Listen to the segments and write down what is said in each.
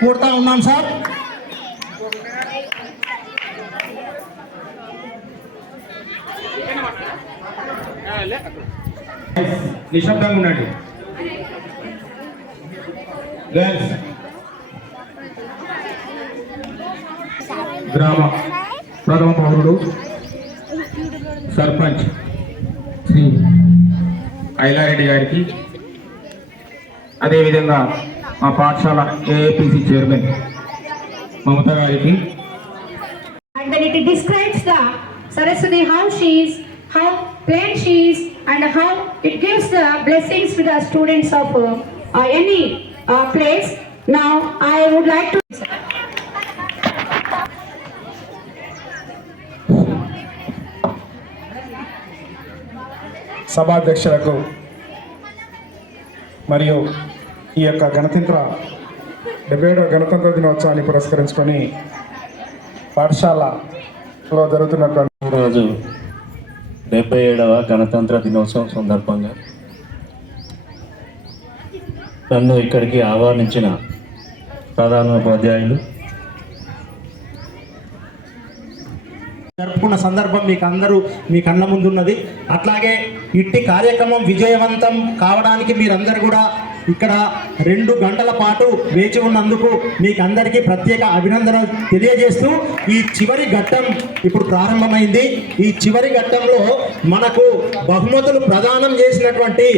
కోరుతా ఉన్నాం సార్. నిశ్శబ్దంగా ఉండండి. గర్ల్స్ గ్రామ ప్రథమ పౌరుడు సర్పంచ్ శ్రీ ఐలారెడ్డి గారికి, అదేవిధంగా మా పాఠశాల ఏఐపిసి చైర్మన్ మమత గారికి. And when it describes the Saraswati, how she is, how plain she is, and how it gives the blessings to the students of any place. Now I would like to సభాధ్యక్షులకు మరియు ఈ యొక్క 77వ గణతంత్ర దినోత్సవాన్ని పురస్కరించుకొని పాఠశాలలో జరుగుతున్నటువంటి ఈరోజు 77వ గణతంత్ర దినోత్సవం సందర్భంగా నన్ను ఇక్కడికి ఆహ్వానించిన ప్రధానోపాధ్యాయులు, జరుపుకున్న సందర్భం మీ కళ్ళ ముందున్నది. అట్లాగే ఇట్టి కార్యక్రమం విజయవంతం కావడానికి మీరందరూ కూడా ఇక్కడ 2 గంటల పాటు వేచి ఉన్నందుకు మీకందరికీ ప్రత్యేక అభినందనలు తెలియజేస్తూ ఈ చివరి ఘట్టం ఇప్పుడు ప్రారంభమైంది. ఈ చివరి ఘట్టంలో మనకు బహుమతులు ప్రదానం చేసినటువంటి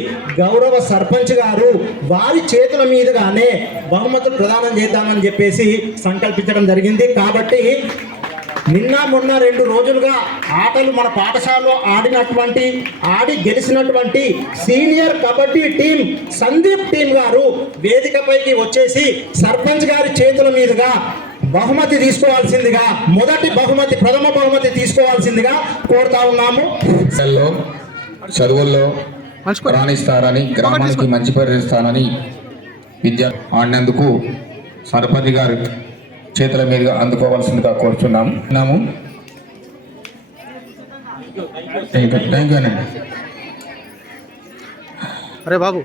గౌరవ సర్పంచ్ గారు వారి చేతుల మీదుగానే బహుమతులు ప్రదానం చేద్దామని చెప్పేసి సంకల్పించడం జరిగింది. కాబట్టి నిన్న మొన్న 2 రోజులుగా ఆటలు మన పాఠశాలలో ఆడి గెలిచినటువంటి senior kabaddi team Sandeep team గారు వేదికపైకి వచ్చేసి సర్పంచ్ గారి చేతుల మీదుగా బహుమతి తీసుకోవాల్సిందిగా, మొదటి బహుమతి, ప్రథమ బహుమతి తీసుకోవాల్సిందిగా కోరుతా ఉన్నాము. చదువుల్లో రాణిస్తారని, గ్రామానికి మంచి పేరు తెస్తానని విద్య ఆడినందుకు సర్పంచ్ గారు చేతుల మీదుగా అందుకోవాల్సిందిగా కోరుచున్నాము. థ్యాంక్ యూ అండి. అరే బాబు,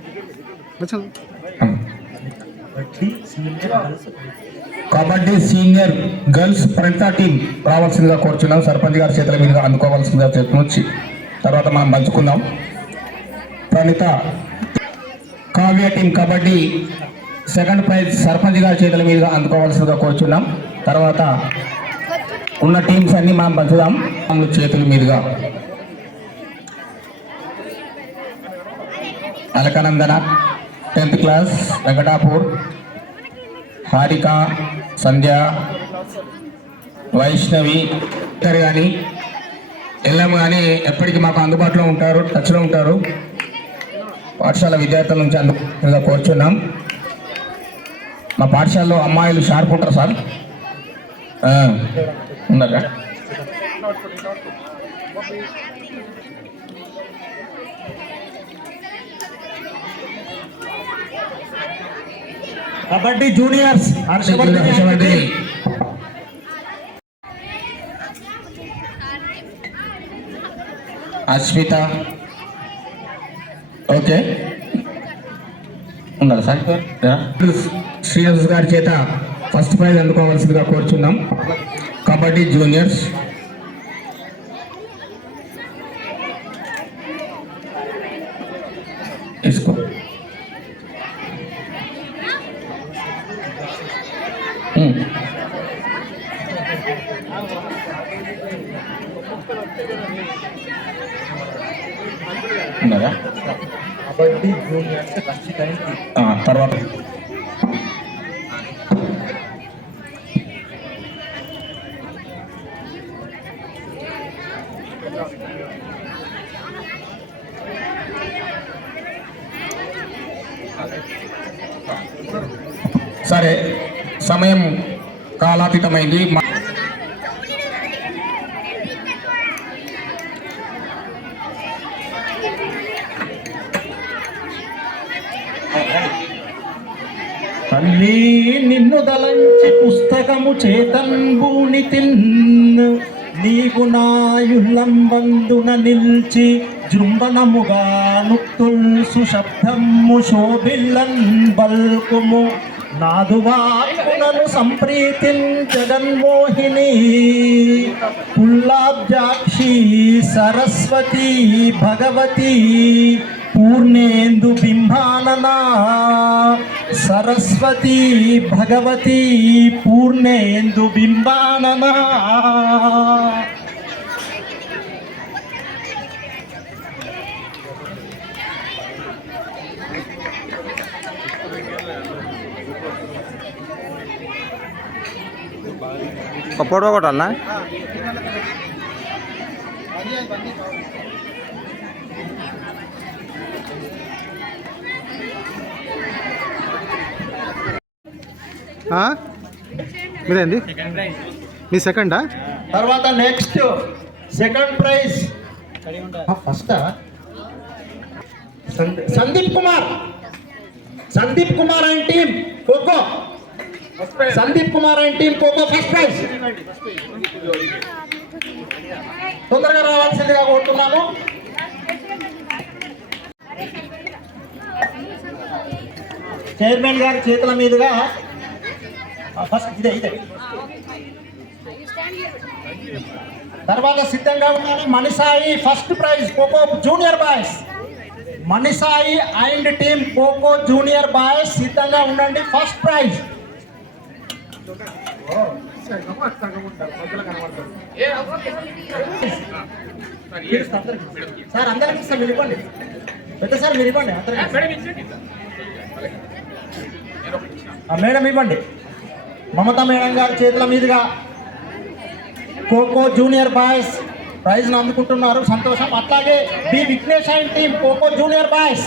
kabaddi senior girls Pranitha team రావాల్సిందిగా కోరుచున్నాం. సర్పంచ్ గారి చేతుల మీదుగా అందుకోవాల్సిందిగా చెప్పొచ్చి తర్వాత మనం పంచుకుందాం. Pranitha Kavya team kabaddi second prize sarpanch గారి చేతుల మీదుగా అందుకోవాల్సిందిగా కోరుచున్నాం. తర్వాత ఉన్న టీమ్స్ అన్ని మనం పంచుదాం చేతుల మీదుగా. అలకనందన 10th క్లాస్ వెంకటాపూర్, హారిక, సంధ్య, వైష్ణవి కానీ ఎల్లం కానీ ఎప్పటికీ మాకు అందుబాటులో ఉంటారు, టచ్లో ఉంటారు. పాఠశాల విద్యార్థుల నుంచి అందుబాటుగా కోరుచున్నాం. మా పాఠశాలలో అమ్మాయిలు షార్ప్ ఉంటారు సార్, ఉన్నారా? కబడ్డీ జూనియర్స్ అస్మిత, ఓకే ఉన్నారు సార్. శ్రీనివాస్ గారి చేత ఫస్ట్ ప్రైజ్ అందుకోవాల్సిందిగా కోరుచున్నాం. కబడ్డీ జూనియర్స్ తీసుకో. ఉన్నారా? తర్వాత సరే, సమయం కాలాతీతమైంది. తల్లి నిన్ను దలంచి పుస్తకము చేతంబూని తిన్ను, నీవు నాయుల్లంబందున నిల్చి జృంభణముగా నుత్తుల్ సుశబ్దము శోభిల్లన్ బల్కుము, నాదువాకునను సంప్రీతిం జగన్మోహిని పుల్లాబ్జాక్షి సరస్వతి భగవతి పూర్ణేందు బింబాననా సరస్వతి భగవతి పూర్ణేందు బింబాననా. ఫోటో కొట్టాలనా? మీరేంది మీ సెకండా? తర్వాత next second prize first Sandeep Kumar. Sandeep Kumar and team kho kho. Sandeep Kumar and team kho kho first prize. తొందరగా రావాల్సిందిగా కోరుతున్నాము. చైర్మన్ గారి చేతుల మీదుగా ఫస్ట్ ఇదే తర్వాత సిద్ధంగా ఉన్నారు. Manisai first prize kho kho junior boys. Manisai and team kho kho junior boys సిద్ధంగా ఉండండి. First prize. సార్ అందరికి ఇస్తాం, మీరు ఇవ్వండి. పెద్ద సార్ మీరు ఇవ్వండి. మేడం ఇవ్వండి. మమతా మేడం గారి చేతుల మీదుగా ఖోఖో జూనియర్ బాయ్స్ ప్రైజ్ను అందుకుంటున్నారు. సంతోషం. అట్లాగే B Vignesh and team kho kho junior boys.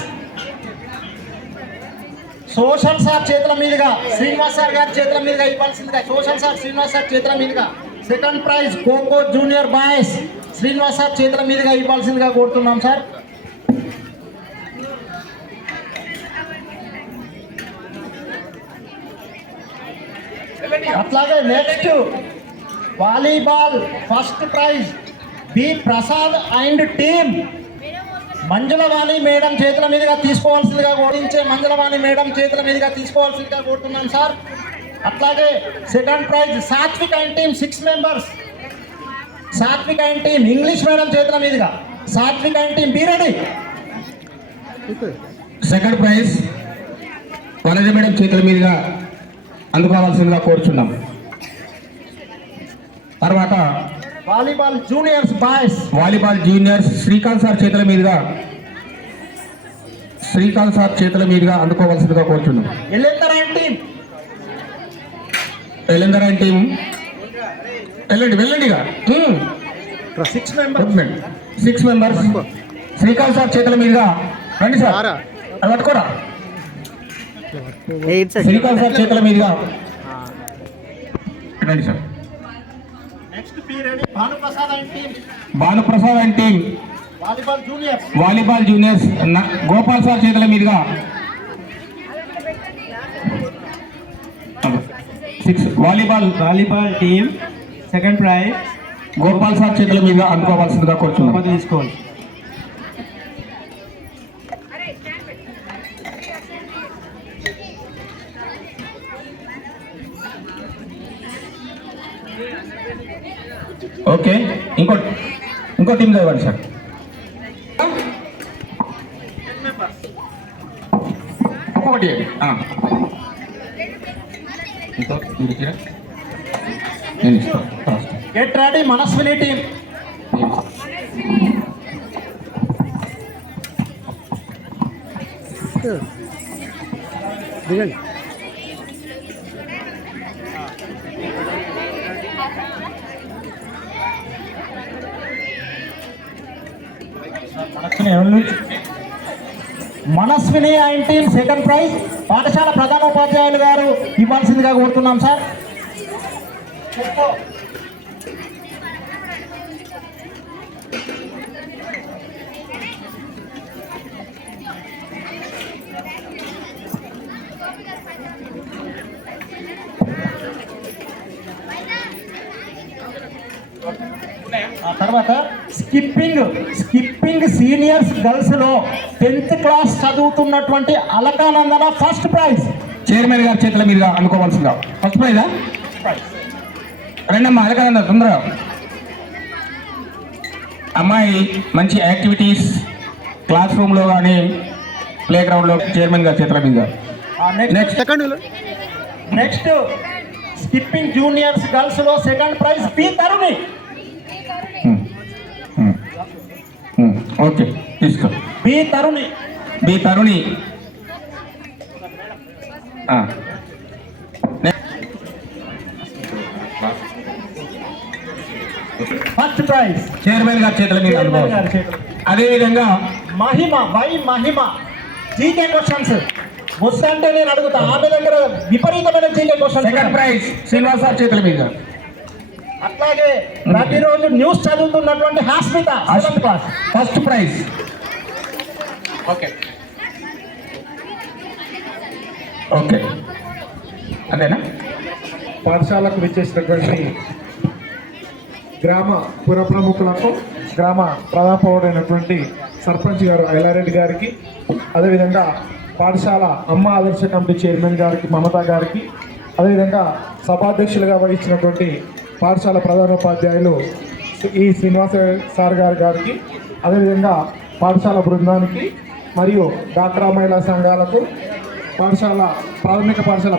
Social sir చేతుల మీదుగా శ్రీనివాస్ సార్ గారి చేతుల మీదుగా ఇవ్వాల్సిందిగా సోషల్ సార్ శ్రీనివాస్ సార్ చేతుల మీదుగా second prize kho kho junior boys Srinivas sir చేతుల మీదుగా ఇవ్వాల్సిందిగా కోరుతున్నాం సార్. అట్లాగే next volleyball first prize B Prasad and team Manjulavani madam చేతుల మీదుగా తీసుకోవాల్సిందిగా ఓడించే మంజులవాణి మేడం చేతుల మీదుగా తీసుకోవాల్సిందిగా కోరుతున్నాం సార్. అట్లాగే second prize Satvik and team 6 members. Satvik and team English madam చేతుల మీదుగా Satvik and team be ready. Second prize Vanaja madam చేతుల మీదుగా అందుకోవాల్సిందిగా కోరుచున్నాం. తర్వాత volleyball juniors boys. Volleyball juniors Srikanth sir చేతుల మీదుగా అందుకోవాల్సిందిగా కోరుచున్నాం. Ellender and team Ellender and team వెళ్ళండిగా 6 మెంబర్స్ శ్రీకాంత్ సార్ చేతుల మీదుగా రండి సార్. అది పట్టుకోరా. శ్రీకాంత్ సార్ చేతుల మీదుగా రండి sir. Next be ready Bhanuprasad and team. Bhanuprasad and team volleyball juniors Gopal sir చేతుల మీదుగా 6 volleyball team second praise Gopal sir చేతుల మీదుగా అందుకోవాల్సిందిగా కోరుచున్నాం. తీసుకోవాలి. ఓకే, ఇంకో టీమ్ ఇవ్వండి సార్. ఒక్కొక్కటి నేను ఇస్తాను. Get ready Manaswini team. దిగండి. Manaswini and team second prize పాఠశాల ప్రధానోపాధ్యాయులు గారు ఇవ్వాల్సిందిగా కోరుతున్నాం సార్. తర్వాత స్కిప్పింగ్ సీనియర్స్ గర్ల్స్ లో 10th క్లాస్ చదువుతున్నటువంటి అలకానందన ఫస్ట్ ప్రైజ్. చైర్మన్ గారి చేతుల మీదుగా అందుకోవాల్సిందిగా. ఫస్ట్ ప్రైజా? రెండమ్మా అది కదన్నా తొందరగా. అమ్మాయి మంచి యాక్టివిటీస్ క్లాస్ రూమ్లో కానీ ప్లే గ్రౌండ్లో చైర్మన్ గారి చేతుల మీదుగా. Next second next skipping juniors girls లో సెకండ్ ప్రైజ్ పి తరుణి. ఓకే తీసుకో. బి తరుణి. బి తరుణి. ఫస్ట్ ప్రైజ్ చైర్మన్ గారి చేతుల మీద చైర్మన్ గారి చేతులు. అదేవిధంగా మహిమ మహిమ జీకే క్వశ్చన్స్ వస్తుంటే నేను అడుగుతా. ఆమె దగ్గర విపరీతమైన GK questions. Second prize Srinivas sir చేతుల మీద. అట్లాగే ప్రతిరోజు న్యూస్ చదువుతున్నటువంటి హాస్పిత seventh class. First prize. Okay okay అదేనా? పాఠశాలకు విచ్చేసినటువంటి గ్రామ పుర ప్రముఖులకు, గ్రామ ప్రధాన పౌరుడైనటువంటి సర్పంచ్ గారు ఐలారెడ్డి గారికి, అదేవిధంగా పాఠశాల అమ్మ ఆదర్శ కమిటీ చైర్మన్ గారికి మమతా గారికి, అదేవిధంగా సభాధ్యక్షులుగా వహించినటువంటి పాఠశాల ప్రధానోపాధ్యాయులు ఈ శ్రీనివాస సార్ గారికి, అదేవిధంగా పాఠశాల బృందానికి మరియు డాక్టర్ మహిళా సంఘాలకు, పాఠశాల ప్రాథమిక పాఠశాల